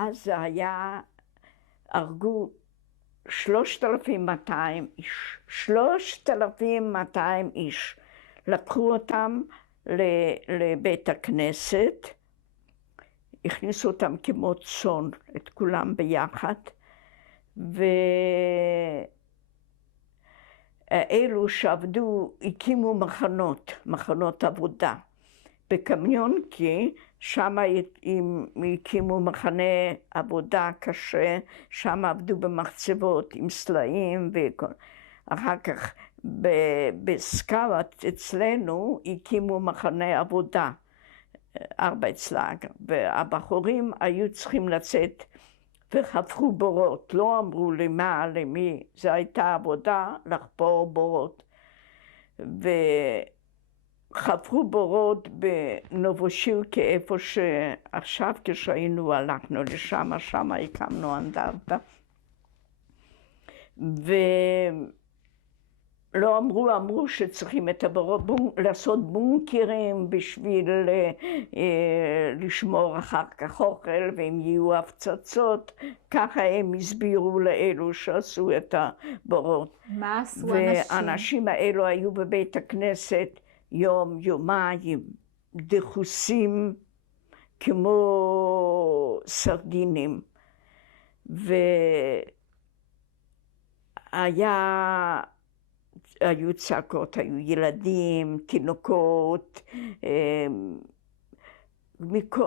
ואז זה היה, הרגו 3,200 איש. 3,200 איש. לקחו אותם לבית הכנסת, הכניסו אותם כמו צאן, את כולם ביחד, ואלו שעבדו הקימו מחנות עבודה. בקמיונקי, שם הקימו מחנה עבודה קשה, שם עבדו במחצבות עם סלעים וכל. אחר כך בסקאוט אצלנו הקימו מחנה עבודה, ארבייטסלאגר, והבחורים היו צריכים לצאת וחפרו בורות, לא אמרו למה, למי, זו הייתה עבודה לחפור בורות. וחפרו בורות בנובושירקה, איפה שעכשיו כשהיינו הלכנו לשם, שם הקמנו אנדרטה. לא אמרו שצריכים את הבורות, לעשות בונקרים בשביל לשמור אחר כך אוכל, ואם יהיו הפצצות, ככה הם הסבירו לאלו שעשו את הבורות. מה עשו אנשים? והאנשים האלו היו בבית הכנסת יום, יומיים, דחוסים כמו סרדינים. היו צעקות, היו ילדים, תינוקות,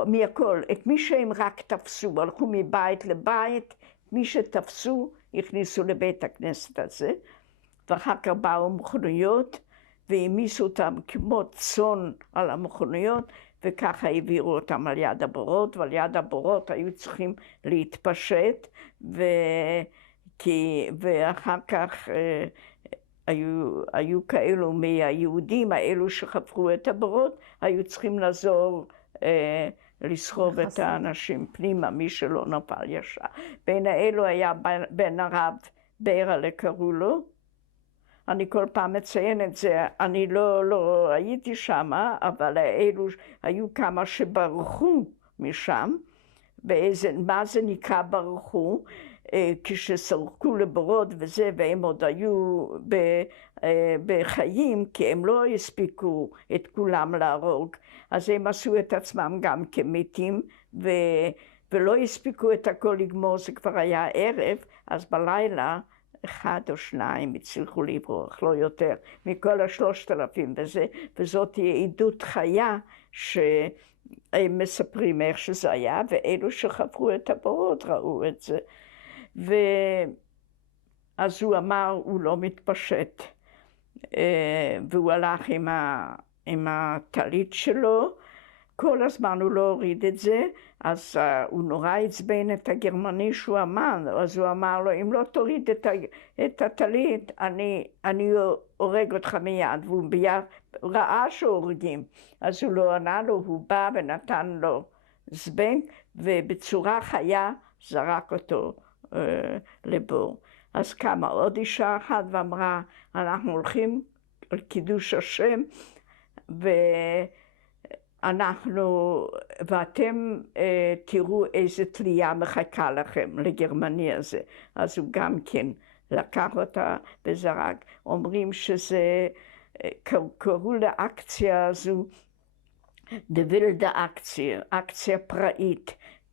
מהכל. את מי שהם רק תפסו, הלכו מבית לבית, מי שתפסו הכניסו לבית הכנסת הזה, ואחר כך באו מכוניות והעמיסו אותם כמו צאן על המכוניות, וככה העבירו אותם על יד הבורות, ועל יד הבורות היו צריכים להתפשט, ואחר כך היו כאלו מהיהודים, האלו שחפרו את הבורות, היו צריכים לעזור לסחוב את האנשים פנימה, מי שלא נפל ישר. בין האלו היה בן הרב ברלה קראו לו, אני כל פעם מציין את זה, אני לא הייתי שם, אבל האלו היו כמה שברחו משם, מה זה נקרא ברחו? כשסרקו לבורות וזה, והם עוד היו בחיים, כי הם לא הספיקו את כולם להרוג, אז הם עשו את עצמם גם כמתים, ולא הספיקו את הכל לגמור, זה כבר היה ערב, אז בלילה 1 או 2 הצליחו לברוח, לא יותר, מכל 3,000 וזה, וזאת תהיה עדות חיה שהם מספרים איך שזה היה, ואלו שחפרו את הבורות ראו את זה. ואז הוא אמר, הוא לא מתפשט, והוא הלך עם הטלית שלו, כל הזמן הוא לא הוריד את זה, אז הוא נורא עצבן את הגרמני שהוא אמר, אז הוא אמר לו, אם לא תוריד את הטלית, אני הורג אותך מיד, והוא ראה שהורגים, אז הוא לא ענה לו, הוא בא ונתן לו זבנג, ובצורה חיה זרק אותו לבור. אז קמה עוד אישה אחת ואמרה, אנחנו הולכים על קידוש השם, ואתם תראו איזה תלייה מחכה לכם לגרמני הזה. אז הוא גם כן לקח אותה וזרק. אומרים שזה, קראו לאקציה הזו, דווילדה אקציה, אקציה פראית,